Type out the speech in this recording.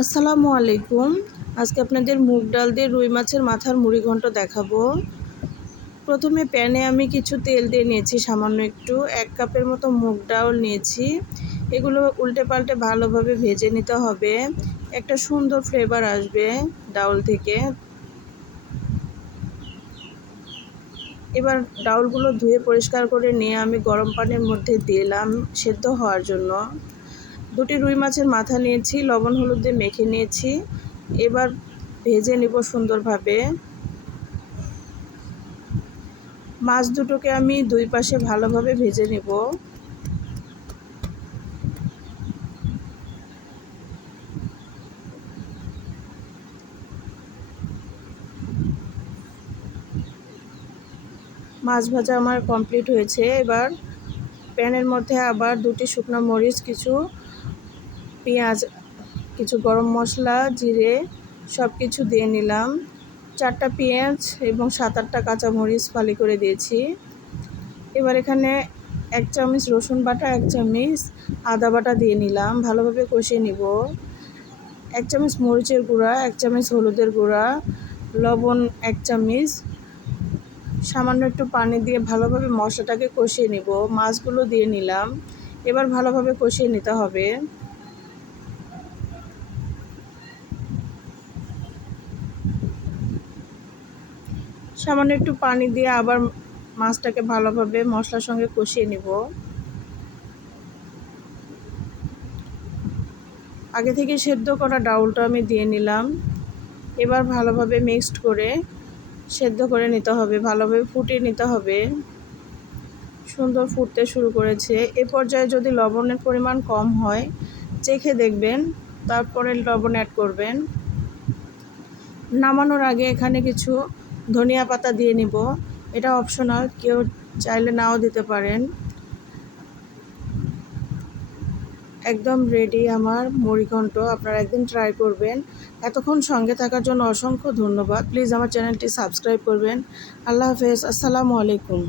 আসসালামু আলাইকুম। আজকে আপনাদের মুগ ডাল দিয়ে রুই মাছের মাথার মুড়ি ঘন্ট দেখাবো। প্রথমে প্যানে আমি কিছু তেল দিয়ে নিয়েছি, সামান্য একটু 1 কাপের মতো মুগ ডাল নিয়েছি। এগুলো উল্টে পাল্টে ভালোভাবে ভেজে নিতে হবে, একটা সুন্দর ফ্লেভার আসবে ডাউল থেকে। এবার ডাউলগুলো ধুয়ে পরিষ্কার করে নিয়ে আমি গরম পানির মধ্যে দিলাম সেদ্ধ হওয়ার জন্য। 2টি রুই মাছের মাথা নিয়েছি, লবণ হলুদ দিয়ে মেখে নিয়েছি। এবার ভেজে নিব সুন্দরভাবে। মাছ দুটোকে আমি 2 পাশে ভালোভাবে ভেজে নেব। মাছ ভাজা আমার কমপ্লিট হয়েছে। এবার প্যানের মধ্যে আবার 2টি শুকনো মরিচ, কিছু পেঁয়াজ, কিছু গরম মশলা, জিরে সব কিছু দিয়ে নিলাম। 4টা পেঁয়াজ এবং 7-8টা কাঁচামরিচ ফালি করে দিয়েছি। এবার এখানে 1 চামচ রসুন বাটা, 1 চামচ আদা বাটা দিয়ে নিলাম, ভালোভাবে কষিয়ে নিব। 1 চামচ মরিচের গুঁড়া, 1 চামচ হলুদের গুঁড়া, লবণ 1 চামচ, সামান্য একটু পানি দিয়ে ভালোভাবে মশলাটাকে কষিয়ে নিব। মাছগুলো দিয়ে নিলাম, এবার ভালোভাবে কষিয়ে নিতে হবে। সামান্য একটু পানি দিয়ে আবার মাছটাকে ভালোভাবে মশলার সঙ্গে কষিয়ে নিব। আগে থেকে সেদ্ধ করা ডাউলটা আমি দিয়ে নিলাম। এবার ভালোভাবে মিক্সড করে সেদ্ধ করে নিতে হবে, ভালোভাবে ফুটিয়ে নিতে হবে। সুন্দর ফুটতে শুরু করেছে। এ পর্যায়ে যদি লবণের পরিমাণ কম হয় চেখে দেখবেন, তারপরে লবণ অ্যাড করবেন। নামানোর আগে এখানে কিছু ধনিয়া পাতা দিয়ে নিব, এটা অপশনাল, কেউ চাইলে নাও দিতে পারেন। একদম রেডি আমার মুড়িঘন্ট, আপনারা একদিন ট্রাই করবেন। এতক্ষণ সঙ্গে থাকার জন্য অসংখ্য ধন্যবাদ। প্লিজ আমার চ্যানেলটি সাবস্ক্রাইব করবেন। আল্লাহ হাফেজ, আসসালামু আলাইকুম।